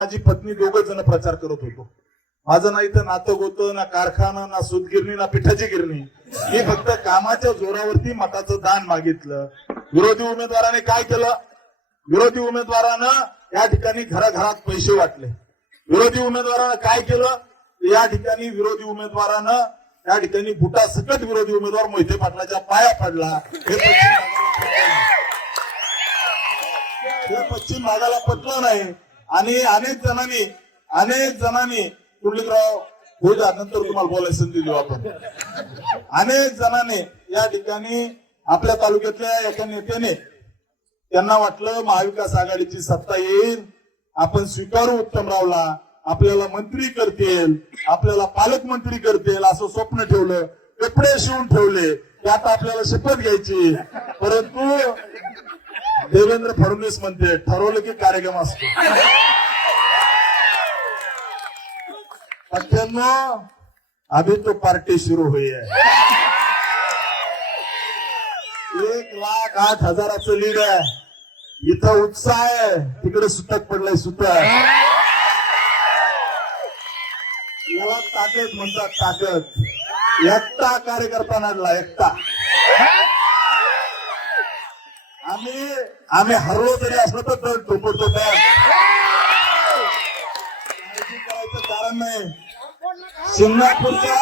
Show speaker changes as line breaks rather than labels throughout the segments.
माझी पत्नी दोघं जण प्रचार करत होतो. माझं नाही तर नातं होत ना कारखाना ना सुतगिरणी ना पिठाची गिरणी. मी फक्त कामाच्या जोरावरती मताचं दान मागितलं. विरोधी उमेदवाराने काय केलं? विरोधी उमेदवारानं या ठिकाणी घराघरात पैसे वाटले. विरोधी उमेदवारानं काय केलं? या ठिकाणी विरोधी उमेदवारानं या ठिकाणी बुटा सकट विरोधी उमेदवार मोहिते पाटलाच्या पाया पडला. हे पश्चिम भागाला पटलं नाही. आणि अनेक जणांनी अनेक जणांनी कुंडलिकराव होऊ नंतर तुम्हाला बोलायला संधी देऊ आपण. अनेक जणांनी या ठिकाणी आपल्या तालुक्यातल्या एका नेत्याने त्यांना वाटलं महाविकास आघाडीची सत्ता येईल. आपण स्वीकारू उत्तमरावला. आपल्याला मंत्री करतील. आपल्याला पालकमंत्री करतील असं स्वप्न ठेवलं. कपडे शिवून ठेवले. त्यात आता आपल्याला शपथ घ्यायची. परंतु देवेंद्र फडणवीस म्हणते ठरवलं की कार्यक्रम असतो. अठ्ठ्याण्णव अभी तो पार्टी सुरू हुई है एक लाख आठ हजाराचं लीड आहे. इथं उत्साह आहे. तिकडे सुतक पडलंय सुतक याला ताकद म्हणतात ताकद. एकटा कार्यकर्ता नडला एकटा. आम्ही आम्ही हरलो तरी असलो तर तो टोपडतो काय काळजी करायचं कारण नाही. सिंगापूरच्या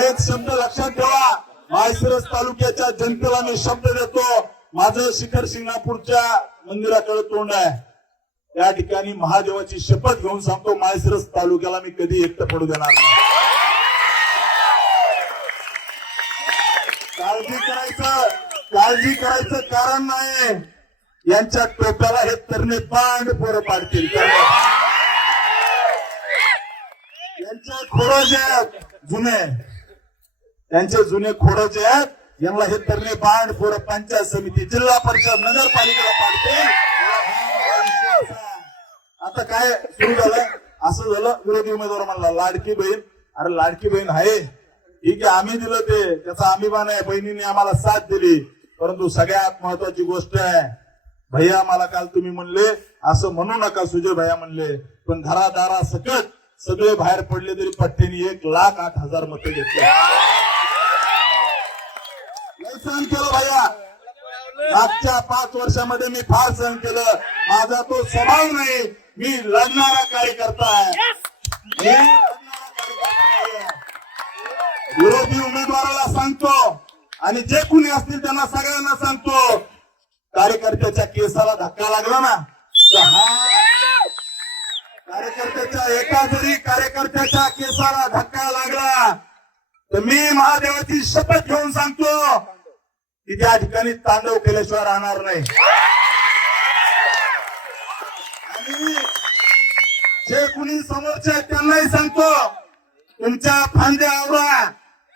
एक शब्द लक्षात ठेवा. माळशिरस तालुक्याच्या जनतेला मी शब्द देतो. माझं शिखर शिंगणापूरच्या मंदिराकडे तोंड आहे. त्या ठिकाणी महादेवाची शपथ घेऊन सांगतो माळशिरस तालुक्याला मी कधी एकटं पडू देणार नाही. काळजी करायचं काळजी करायचं कारण नाही. यांच्या टोप्याला हे तरणे पांड पोरं पाडतील. यांचे खोडं जे आहेत जुने. त्यांचे जुने खोडं जे आहेत यांना हे तरणे बांड पोरं पंचायत समिती जिल्हा परिषद नगरपालिकेला पाडतील. आता काय सुरू झालं? असं झालं विरोधी उमेदवार म्हणला लाडकी बहीण. अरे लाडकी बहीण आहे. ठीक आहे आम्ही दिलं ते त्याचा अभिमान आहे. बहिणीने आम्हाला साथ दिली. परंतु सगळ्यात महत्वाची गोष्ट आहे भैया मला काल तुम्ही म्हणले असं म्हणू नका सुजय भैया म्हणले. पण घरादारा सकट सगळे बाहेर पडले तरी पट्टेनी एक लाख आठ हजार मतं घेतले. सहन केलं भैया. मागच्या पाच वर्षामध्ये मी फार सहन केलं. माझा तो स्वभाव नाही. मी लढणारा कार्यकर्ता आहे मी लढणारा कार्यकर्ता आहे. विरोधी उमेदवाराला सांगतो आणि जे कुणी असतील त्यांना सगळ्यांना सांगतो. कार्यकर्त्याच्या केसाला धक्का लागला ना. तर हा कार्यकर्त्याच्या एका जरी कार्यकर्त्याच्या केसाला धक्का लागला तर मी महादेवाची शपथ घेऊन सांगतो की त्या ठिकाणी तांडव केल्याशिवाय राहणार नाही. आणि जे कुणी समोरचे आहेत त्यांनाही सांगतो तुमच्या फांद्या आवरा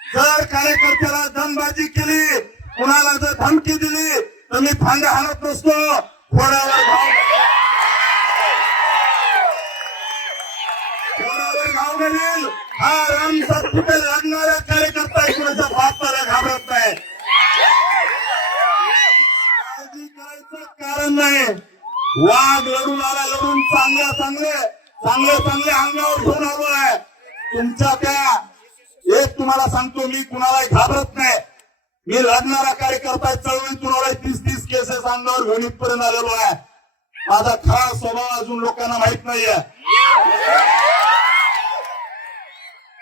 जर कार्यकर्त्याला दमबाजी केली कुणाला जर धमकी दिली तर मी फांद्या हाणत नसतो. घोड्यावर घाव घोड्यावर घाव घालील हा राम कुठे लढणारा कार्यकर्ता आहे कुणाच्या बापाला घाबरत नाही. काळजी करायचं कारण नाही. वाघ लढून आला लढून चांगल्या चांगले चांगले चांगले अंगावर घेऊन आलो आहे तुमच्या त्या एक तुम्हाला सांगतो मी कुणालाही घाबरत नाही. मी लढणारा कार्यकर्ता आहे, चळवळीत कुणाला तीस तीस केसेस अंगावर घेऊन इथपर्यंत आलेलो आहे. माझा खरा स्वभाव अजून लोकांना माहीत नाहीये.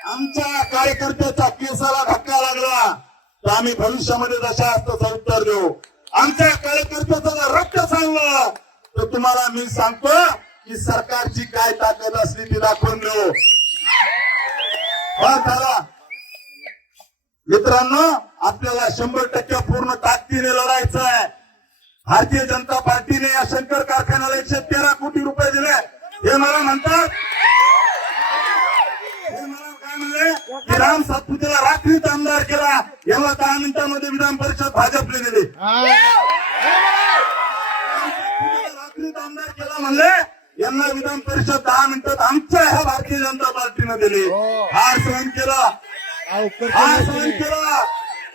आमच्या कार्यकर्त्याच्या केसाला धक्का लागला तर आम्ही भविष्यामध्ये जशा असताचा उत्तर देऊ. आमच्या कार्यकर्त्याचं जर रक्त सांगलं तर तुम्हाला मी सांगतो की सरकारची काय ताकद असली ती दाखवून देऊ. मित्रांनो आपल्याला शंभर टक्के पूर्ण ताकदीने लढायचं आहे भारतीय जनता पार्टीने या शंकर कारखान्याला एकशे तेरा कोटी रुपये दिले. हे मला म्हणतात हे मला काय म्हणले की राम सातपुतेला रात्रीत आमदार केला. याला दहा मिनिटांमध्ये विधान परिषद भाजपने दिली. रात्रीत आमदार केला म्हणले यांना विधान परिषद दहा मिनिटात आमच्या ह्या पार्टीनं दिली हार सहन केला. हार सहन केला.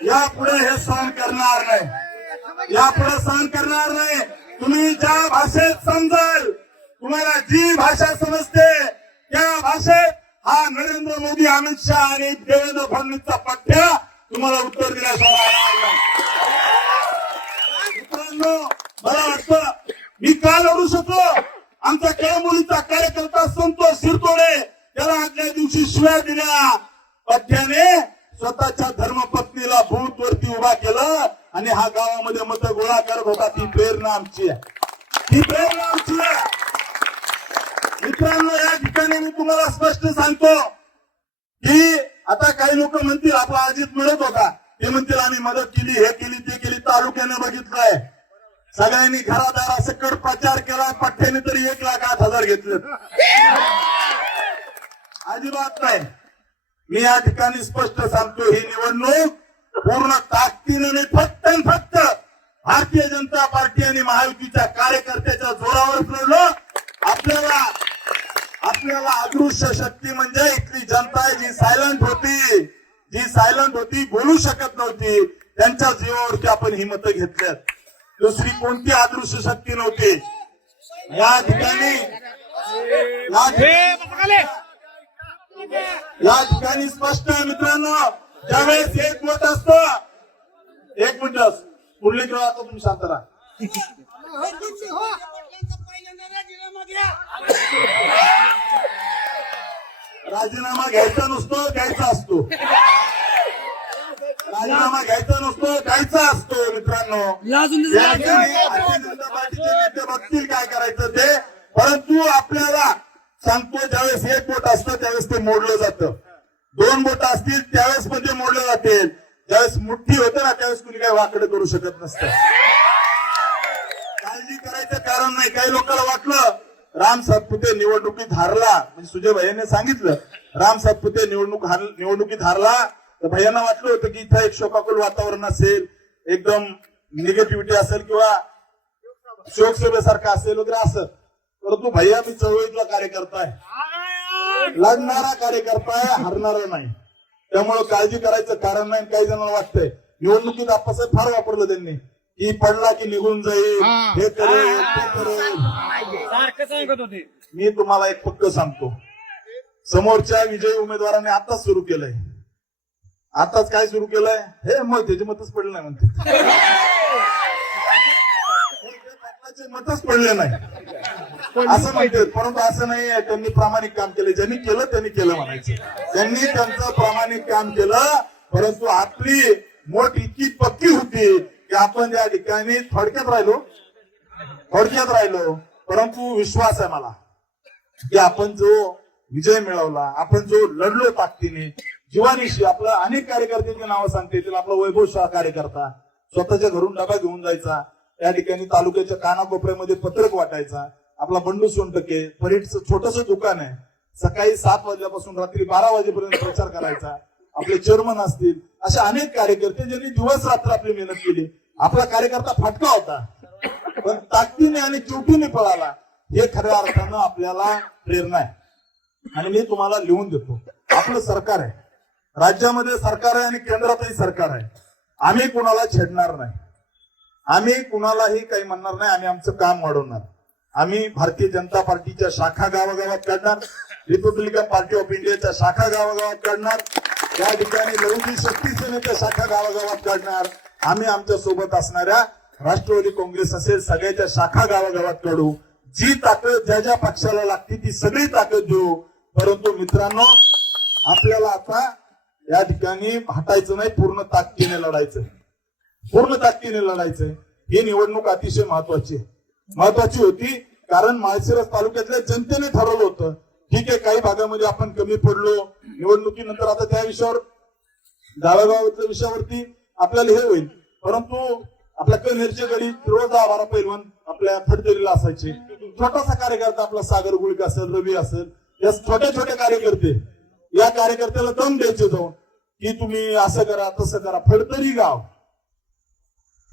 यापुढे हे सहन करणार नाही. यापुढे सहन करणार नाही. तुम्ही ज्या भाषेत समजाल तुम्हाला जी भाषा समजते त्या भाषेत हा नरेंद्र मोदी अमित शहा आणि देवेंद्र फडणवीसचा पठ्य तुम्हाला उत्तर दिल्याशिवाय. मित्रांनो मला वाटतं मी का लढू शकतो आमचा कळमुलीचा कार्यकर्ता संतोष शिरतोडे त्याला आदल्या दिवशी शिव्या दिल्या. पठ्याने स्वतःच्या धर्मपत्नीला भूत वरती उभा केलं आणि हा गावामध्ये मत गोळा करत होता. ती प्रेरणा आमची आहे. ती प्रेरणा आमची आहे. मित्रांनो या ठिकाणी मी तुम्हाला स्पष्ट सांगतो की आता काही लोक म्हणतील आपला अजित मिळत होता. ते म्हणतील आम्ही मदत केली हे केली ते केली तालुक्याने बघितलंय. सगळ्यांनी घरादारा सकट प्रचार केला पठ्ठ्याने तरी एक लाख आठ हजार घेतले अजिबात नाही. मी या ठिकाणी स्पष्ट सांगतो ही निवडणूक पूर्ण ताकदीने फक्त फक्त भारतीय जनता पार्टी आणि महायुतीच्या कार्यकर्त्याच्या जोरावर लढलो. आपल्याला आपल्याला अदृश्य शक्ती म्हणजे इथली जनता आहे जी सायलंट होती जी सायलंट होती बोलू शकत नव्हती. त्यांच्या जीवावरती आपण ही मतं घेतल्यात दुसरी कोणती अदृश्य शक्ती नव्हती? या ठिकाणी या ठिकाणी स्पष्ट आहे मित्रांनो ज्यावेळेस एक मत असतं एक मिनिट पुढली किंवा आता तुम्ही शांत राहा. राजीनामा घ्यायचा नसतो घ्यायचा असतो. राजीनामा घ्यायचा नसतो घ्यायचा असतो मित्रांनो. नेते बघतील काय करायचं ते. असेल ज्यावेळेस मुठ्ठी होते ना त्यावेळेस कुणी काही वाकडं करू शकत नसतं. काळजी करायचं कारण नाही. काही लोकांना वाटलं राम सातपुते निवडणुकीत हारला. म्हणजे सुजय भैयाने सांगितलं राम सातपुते निवडणूक हार निवडणुकीत हारला. तर भैयांना वाटलं होतं की इथं एक शोकाकुल वातावरण असेल एकदम निगेटिव्हिटी असेल किंवा शोकसभेसारखं असेल वगैरे असं. परंतु भैया मी चळवळीतला कार्यकर्ता आहे. लढणारा कार्यकर्ता आहे हरणारा नाही. त्यामुळे काळजी करायचं कारण नाही काही जणांना वाटतंय. निवडणुकीत आप्पासाहेब फार वापरलं त्यांनी. की पडला की निघून जाईल हे. करेल ते करेल.
सारखं सांगत होते.
मी तुम्हाला एक पक्क सांगतो. समोरच्या विजयी उमेदवाराने आताच सुरू केलंय. आताच काय सुरू केलंय? हे मग त्याचे मतच पडले नाही म्हणते. मतच पडले नाही. असं म्हणते परंतु असं नाही आहे. त्यांनी प्रामाणिक काम केलं. ज्यांनी केलं त्यांनी केलं म्हणायचं. त्यांनी त्यांचं प्रामाणिक काम केलं परंतु आपली मोठ इतकी पक्की होती की आपण ज्या ठिकाणी थोडक्यात राहिलो थोडक्यात राहिलो परंतु विश्वास आहे मला की आपण जो विजय मिळवला आपण जो लढलो ताकदीने जीवानिशी आपलं अनेक कार्यकर्त्यांची नावं सांगते येतील. आपला वैभव शाह कार्यकर्ता स्वतःच्या घरून डबा घेऊन जायचा. त्या ठिकाणी तालुक्याच्या कानाकोपऱ्यामध्ये पत्रक वाटायचा. आपला बंडू सोनटके परीटचं छोटस दुकान आहे. सकाळी सात वाजल्यापासून रात्री बारा वाजेपर्यंत प्रचार करायचा. आपले चेअरमन असतील असे अनेक कार्यकर्ते ज्यांनी दिवस रात्र आपली मेहनत केली. आपला कार्यकर्ता फाटका होता. पण ताकदीने आणि चिवटीने पळाला. हे खऱ्या अर्थानं आपल्याला प्रेरणा आहे. आणि मी तुम्हाला लिहून देतो. आपलं सरकार आहे. राज्यामध्ये सरकार आहे आणि केंद्रातही सरकार आहे. आम्ही कुणाला छेडणार नाही. आम्ही कुणालाही काही म्हणणार नाही. आम्ही आमचं काम वाढवणार. आम्ही भारतीय जनता पार्टीच्या शाखा गावागावात काढणार रिपब्लिकन पार्टी ऑफ इंडियाच्या शाखा गावागावात काढणार त्या ठिकाणी लहुजी शक्ती सेनेच्या शाखा गावागावात काढणार. आम्ही आमच्यासोबत असणाऱ्या राष्ट्रवादी काँग्रेस असेल सगळ्याच्या शाखा गावागावात काढू. जी ताकद ज्या ज्या पक्षाला लागते ती सगळी ताकद देऊ. परंतु मित्रांनो आपल्याला आता या ठिकाणी हटायचं नाही पूर्ण ताकदीने लढायचं. पूर्ण ताकदीने लढायचं. ही निवडणूक अतिशय महत्वाची आहे. महत्वाची होती कारण माळशिरस तालुक्यातल्या जनतेने ठरवलं होतं. ठीक आहे काही भागामध्ये आपण कमी पडलो निवडणुकीनंतर आता त्या विषयावर गावागावातल्या विषयावरती आपल्याला हे होईल. परंतु आपल्या कन्हेरच्या गडी रोज दहा बारा पैलवान आपल्या फडतरीला असायचे. छोटासा कार्यकर्ता आपला सागर गुळक असेल रवी असेल या छोटे छोटे कार्यकर्ते या कार्यकर्त्याला दम द्यायचे जाऊन की तुम्ही असं करा तसं करा. फडतरी गाव.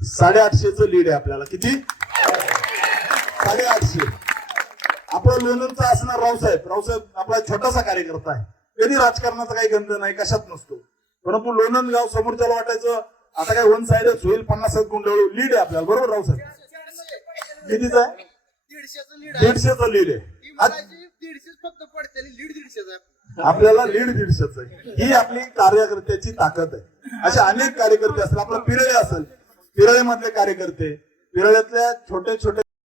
साडेआठशेच लीड आहे आपल्याला. किती? साडेआठशे आपलं लोणंदचा असणार रावसाहेब. रावसाहेब आपला छोटासा कार्यकर्ता आहे. कधी राजकारणाचा काही गंध नाही कशात नसतो. परंतु लोणंद गाव समोरच्याला वाटायचं आता काय वन साइडच होईल पन्नास गुंडळू लीड आहे आपल्याला बरोबर रावसाहेब? कितीच आहे?
दीडशेचं लीड आहे. फक्त पडते लीड दीडशेच
आपल्याला लीड दीडशेच आहे. ही आपली कार्यकर्त्याची ताकद आहे. असे अनेक कार्यकर्ते असतील. आपलं पिरळे असेल. पिरळे मधले कार्यकर्ते पिरळ्यातल्या छोटे छोटे